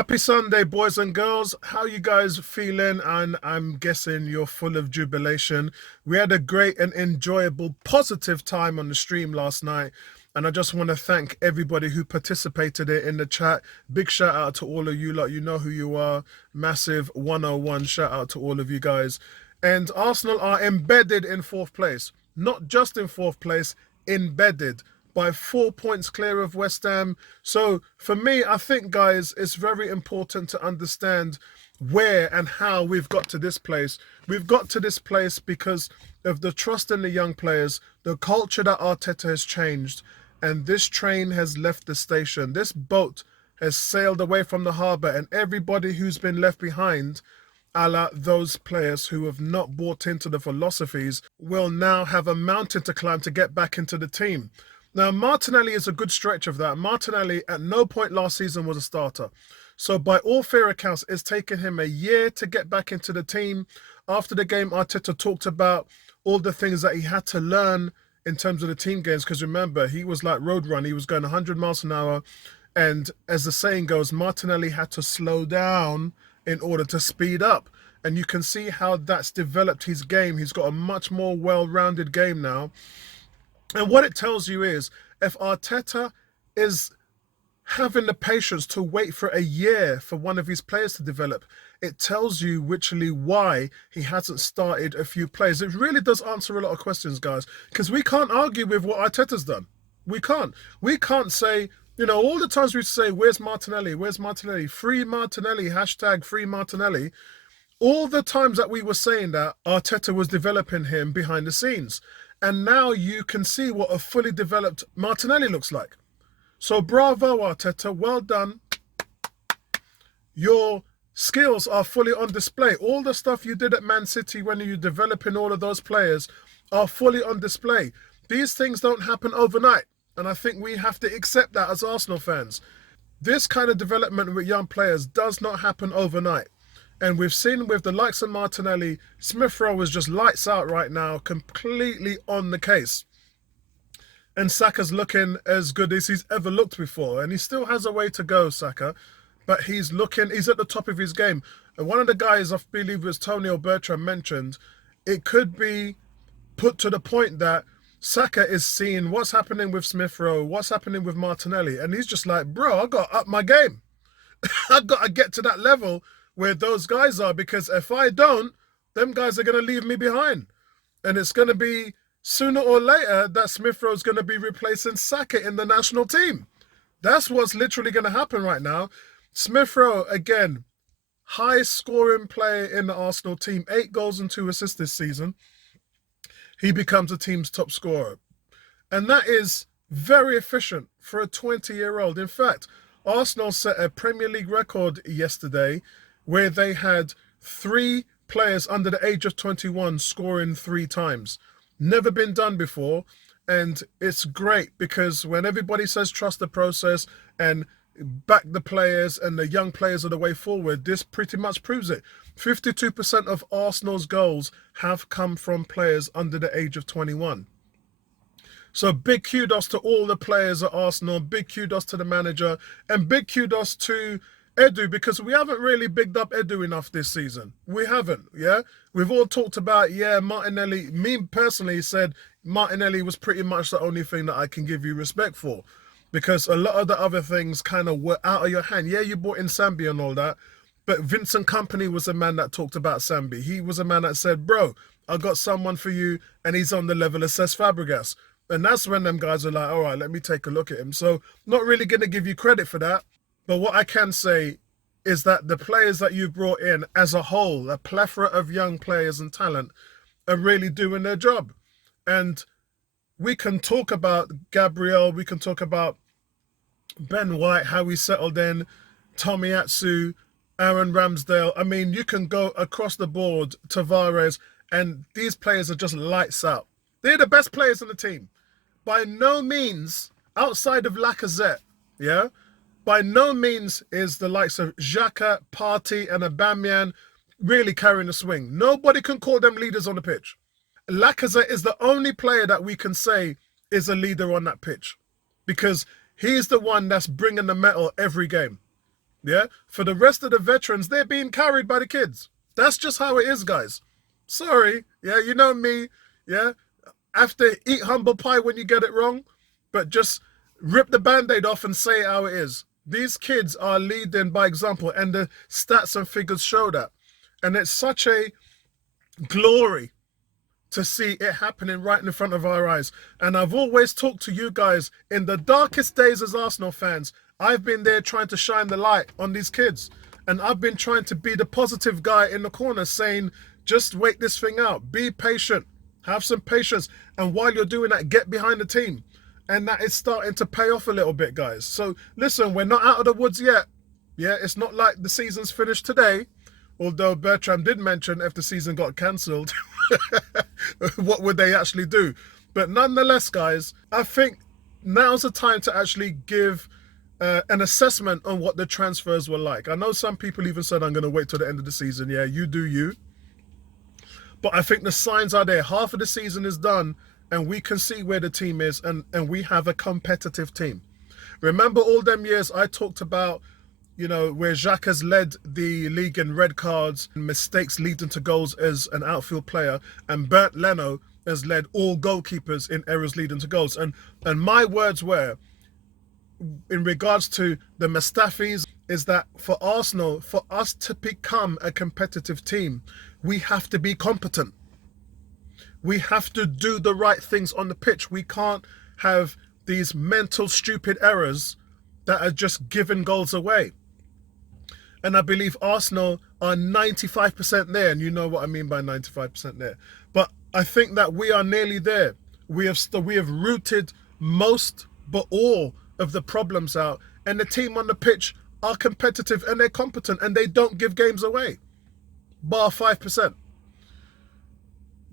Happy Sunday, boys and girls. How you guys feeling? And I'm guessing you're full of jubilation. We had a great and enjoyable, positive time on the stream last night. And I just want to thank everybody who participated in the chat. Big shout out to all of you lot. You know who you are. Massive 101 shout out to all of you guys. And Arsenal are embedded in fourth place. Not just in fourth place, embedded by 4 points clear of West Ham. So for me, I think, guys, it's very important to understand where and how we've got to this place. We've got to this place because of the trust in the young players, the culture that Arteta has changed, and this train has left the station. This boat has sailed away from the harbour, and everybody who's been left behind, a la those players who have not bought into the philosophies, will now have a mountain to climb to get back into the team. Now, Martinelli is a good stretch of that. Martinelli at no point last season was a starter. So by all fair accounts, it's taken him a year to get back into the team. After the game, Arteta talked about all the things that he had to learn in terms of the team games. Because remember, he was like road run. He was going 100 miles an hour. And as the saying goes, Martinelli had to slow down in order to speed up. And you can see how that's developed his game. He's got a much more well-rounded game now. And what it tells you is, if Arteta is having the patience to wait for a year for one of his players to develop, it tells you literally why he hasn't started a few players. It really does answer a lot of questions, guys, because we can't argue with what Arteta's done. We can't. We can't say, you know, all the times we say, where's Martinelli? Where's Martinelli? Free Martinelli, hashtag free Martinelli. All the times that we were saying that, Arteta was developing him behind the scenes. And now you can see what a fully developed Martinelli looks like. So bravo, Arteta. Well done. Your skills are fully on display. All the stuff you did at Man City when you were developing all of those players are fully on display. These things don't happen overnight. And I think we have to accept that as Arsenal fans. This kind of development with young players does not happen overnight. And we've seen with the likes of Martinelli, Smith Rowe is just lights out right now, completely on the case. And Saka's looking as good as he's ever looked before. And he still has a way to go, Saka. But he's at the top of his game. And one of the guys, I believe it was Tony or Bertrand, mentioned, it could be put to the point that Saka is seeing what's happening with Smith Rowe, what's happening with Martinelli. And he's just like, bro, I got to up my game. I got to get to that level where those guys are, because if I don't, them guys are going to leave me behind. And it's going to be sooner or later that Smith Rowe's going to be replacing Saka in the national team. That's what's literally going to happen right now. Smith Rowe, again, high scoring player in the Arsenal team, 8 goals and 2 assists this season. He becomes the team's top scorer. And that is very efficient for a 20-year-old. In fact, Arsenal set a Premier League record yesterday where they had 3 players under the age of 21 scoring 3 times. Never been done before. And it's great because when everybody says trust the process and back the players and the young players are the way forward, this pretty much proves it. 52% of Arsenal's goals have come from players under the age of 21. So big kudos to all the players at Arsenal, big kudos to the manager, and big kudos to Edu, because we haven't really bigged up Edu enough this season. We haven't, yeah? We've all talked about, Martinelli. Me personally said Martinelli was pretty much the only thing that I can give you respect for, because a lot of the other things kind of were out of your hand. Yeah, you brought in Sambi and all that, but Vincent Kompany was a man that talked about Sambi. He was a man that said, bro, I got someone for you, and he's on the level of Cesc Fabregas. And that's when them guys are like, all right, let me take a look at him. So not really going to give you credit for that. But what I can say is that the players that you've brought in as a whole, a plethora of young players and talent, are really doing their job. And we can talk about Gabriel, we can talk about Ben White, how he settled in, Tomiyasu, Aaron Ramsdale. I mean, you can go across the board, Tavares, and these players are just lights out. They're the best players in the team. By no means, outside of Lacazette, yeah? By no means is the likes of Xhaka, Partey, and Aubameyang really carrying the swing. Nobody can call them leaders on the pitch. Lacazette is the only player that we can say is a leader on that pitch, because he's the one that's bringing the metal every game. Yeah, for the rest of the veterans, they're being carried by the kids. That's just how it is, guys. Sorry, yeah, you know me, yeah. Have to eat humble pie when you get it wrong, but just rip the band-aid off and say it how it is. These kids are leading by example, and the stats and figures show that. And it's such a glory to see it happening right in front of our eyes. And I've always talked to you guys in the darkest days as Arsenal fans. I've been there trying to shine the light on these kids. And I've been trying to be the positive guy in the corner saying, just wait this thing out. Be patient. Have some patience. And while you're doing that, get behind the team. And that is starting to pay off a little bit, guys. So listen, we're not out of the woods yet. Yeah, it's not like the season's finished today. Although Bertram did mention if the season got cancelled, what would they actually do? But nonetheless, guys, I think now's the time to actually give an assessment on what the transfers were like. I know some people even said, I'm going to wait till the end of the season. Yeah, you do you. But I think the signs are there. Half of the season is done, and we can see where the team is, and we have a competitive team. Remember all them years I talked about, you know, where Jacques has led the league in red cards and mistakes leading to goals as an outfield player, and Bernd Leno has led all goalkeepers in errors leading to goals. And my words were, in regards to the Mustafis, is that for Arsenal, for us to become a competitive team, we have to be competent. We have to do the right things on the pitch. We can't have these mental stupid errors that are just giving goals away. And I believe Arsenal are 95% there, and you know what I mean by 95% there. But I think that we are nearly there. We have rooted most, but all of the problems out, and the team on the pitch are competitive and they're competent and they don't give games away, bar 5%.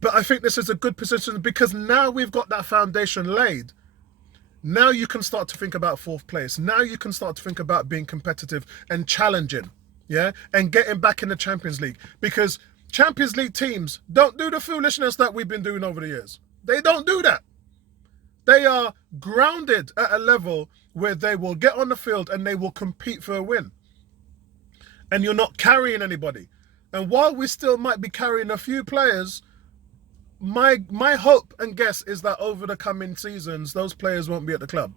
But I think this is a good position because now we've got that foundation laid. Now you can start to think about fourth place. Now you can start to think about being competitive and challenging, yeah, and getting back in the Champions League. Because Champions League teams don't do the foolishness that we've been doing over the years. They don't do that. They are grounded at a level where they will get on the field and they will compete for a win. And you're not carrying anybody. And while we still might be carrying a few players, my hope and guess is that over the coming seasons, those players won't be at the club.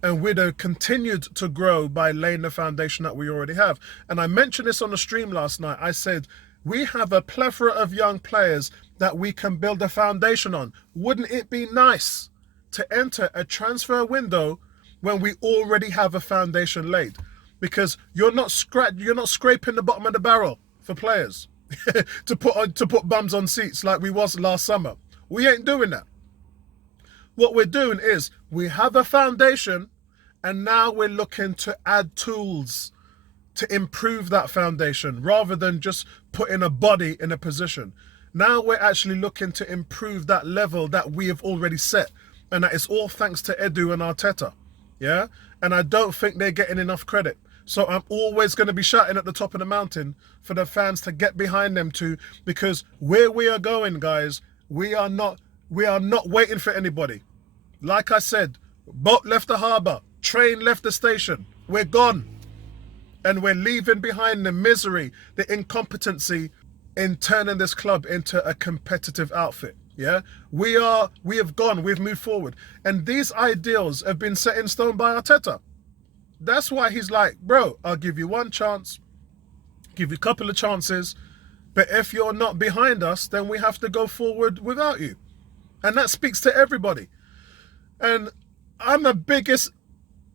And we'd have continued to grow by laying the foundation that we already have. And I mentioned this on the stream last night. I said, we have a plethora of young players that we can build a foundation on. Wouldn't it be nice to enter a transfer window when we already have a foundation laid? Because you're not scraping the bottom of the barrel for players to put bums on seats like we was last summer. We ain't doing that. What we're doing is we have a foundation, and now we're looking to add tools to improve that foundation rather than just putting a body in a position. Now we're actually looking to improve that level that we have already set, and that is all thanks to Edu and Arteta. Yeah, and I don't think they're getting enough credit. So I'm always going to be shouting at the top of the mountain for the fans to get behind them too, because where we are going, guys, we are not waiting for anybody. Like I said, boat left the harbour, train left the station. We're gone. And we're leaving behind the misery, the incompetency in turning this club into a competitive outfit. Yeah, we have gone, we've moved forward. And these ideals have been set in stone by Arteta. That's why he's like, bro, I'll give you one chance, give you a couple of chances, but if you're not behind us, then we have to go forward without you. And that speaks to everybody. And I'm the biggest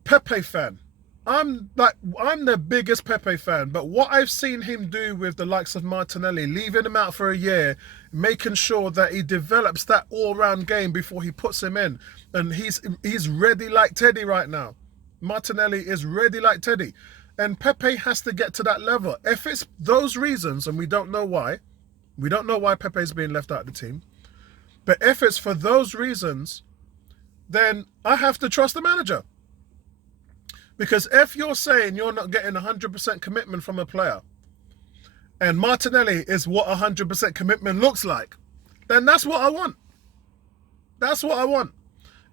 Pepe fan. I'm the biggest Pepe fan, but what I've seen him do with the likes of Martinelli, leaving him out for a year, making sure that he develops that all-round game before he puts him in, and he's ready like Teddy right now. Martinelli is ready like Teddy, and Pepe has to get to that level. If it's those reasons, and we don't know why Pepe's being left out of the team, but if it's for those reasons, then I have to trust the manager. Because if you're saying you're not getting 100% commitment from a player, and Martinelli is what 100% commitment looks like, then that's what I want. That's what I want.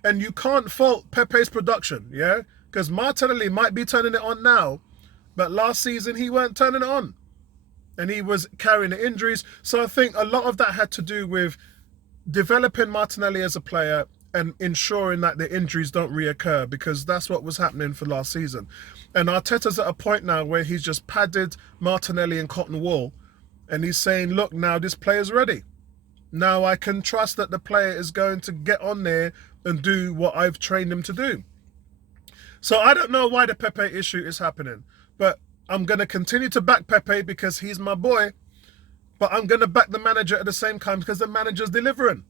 And you can't fault Pepe's production, yeah? Because Martinelli might be turning it on now, But last season, he weren't turning it on. And he was carrying the injuries. So I think a lot of that had to do with developing Martinelli as a player and ensuring that the injuries don't reoccur, because that's what was happening for last season. And Arteta's at a point now where he's just padded Martinelli and cotton wool, and he's saying, look, now this player's ready. Now I can trust that the player is going to get on there and do what I've trained him to do. So I don't know why the Pepe issue is happening, but I'm going to continue to back Pepe because he's my boy, but I'm going to back the manager at the same time because the manager's delivering.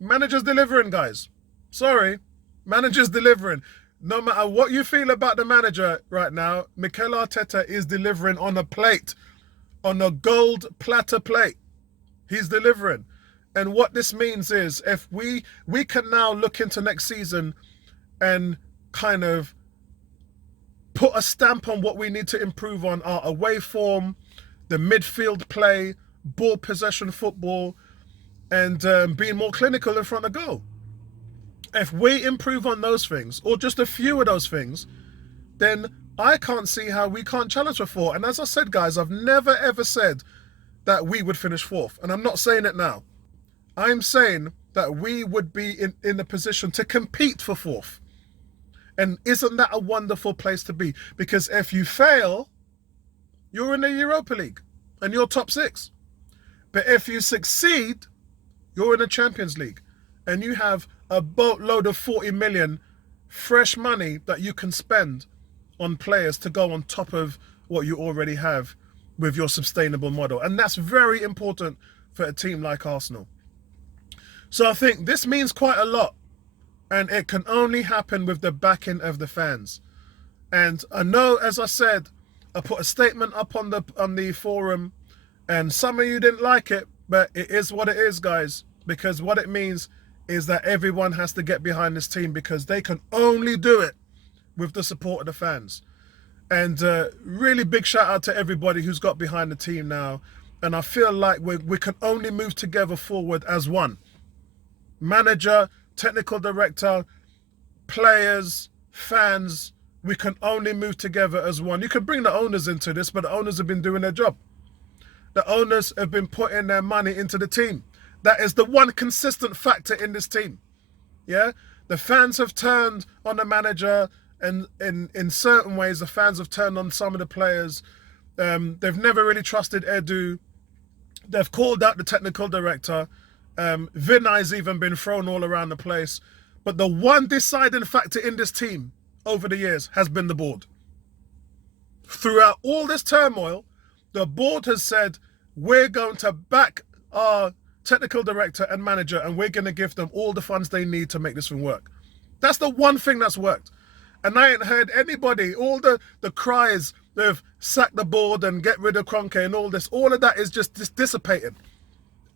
Manager's delivering, guys. Sorry. Manager's delivering. No matter what you feel about the manager right now, Mikel Arteta is delivering on a plate. On a gold platter plate. He's delivering. And what this means is if we can now look into next season and kind of put a stamp on what we need to improve on our away form, the midfield play, ball possession football, and being more clinical in front of goal. If we improve on those things, or just a few of those things, then I can't see how we can't challenge for 4. And as I said, guys, I've never ever said that we would finish 4th. And I'm not saying it now. I'm saying that we would be in a position to compete for 4th. And isn't that a wonderful place to be? Because if you fail, you're in the Europa League and you're top 6. But if you succeed, you're in the Champions League and you have a boatload of 40 million fresh money that you can spend on players to go on top of what you already have with your sustainable model. And that's very important for a team like Arsenal. So I think this means quite a lot. And it can only happen with the backing of the fans. And I know, as I said, I put a statement up on the forum, and some of you didn't like it, but it is what it is, guys. Because what it means is that everyone has to get behind this team, because they can only do it with the support of the fans. And really big shout out to everybody who's got behind the team now. And I feel like we can only move together forward as one. Manager, technical director, players, fans, we can only move together as one. You can bring the owners into this, but the owners have been doing their job. The owners have been putting their money into the team. That is the one consistent factor in this team. Yeah? The fans have turned on the manager, and in certain ways, the fans have turned on some of the players. They've never really trusted Edu. They've called out the technical director. Vinay's even been thrown all around the place. But the one deciding factor in this team over the years has been the board. Throughout all this turmoil, the board has said, we're going to back our technical director and manager, and we're going to give them all the funds they need to make this thing work. That's the one thing that's worked. And I ain't heard anybody, all the cries of sack the board and get rid of Kroenke and all this, all of that is just dissipated.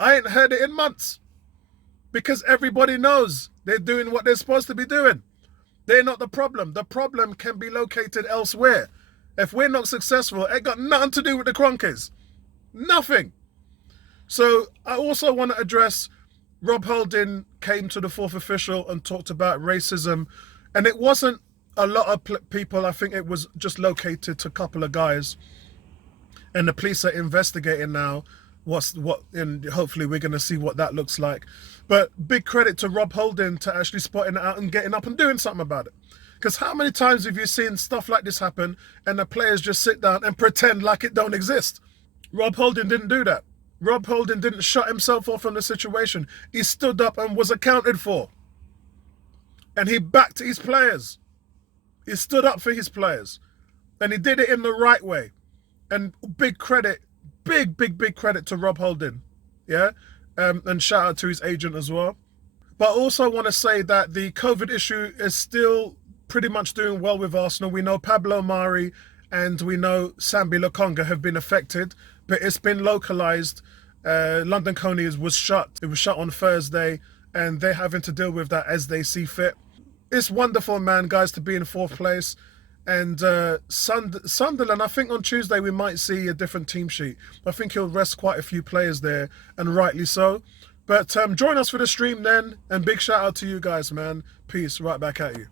I ain't heard it in months, because everybody knows they're doing what they're supposed to be doing. They're not the problem. The problem can be located elsewhere. If we're not successful, it got nothing to do with the Kroenkes. Nothing. So I also want to address, Rob Holding came to the 4th official and talked about racism. And it wasn't a lot of people. I think it was just located to a couple of guys. And the police are investigating now and hopefully we're going to see what that looks like. But big credit to Rob Holding to actually spotting it out and getting up and doing something about it. Because how many times have you seen stuff like this happen and the players just sit down and pretend like it don't exist? Rob Holding didn't do that. Rob Holding didn't shut himself off from the situation. He stood up and was accounted for. And he backed his players. He stood up for his players. And he did it in the right way. And big credit, big credit to Rob Holding. Yeah? And shout out to his agent as well. But I also want to say that the COVID issue is still pretty much doing well with Arsenal. We know Pablo Mari and we know Sambi Lokonga have been affected, but it's been localized. London Coney was shut. It was shut on Thursday, and they're having to deal with that as they see fit. It's wonderful, man, guys, to be in 4th place. And Sunderland, I think on Tuesday we might see a different team sheet. I think he'll rest quite a few players there, and rightly so. But join us for the stream then, and big shout out to you guys, man. Peace, right back at you.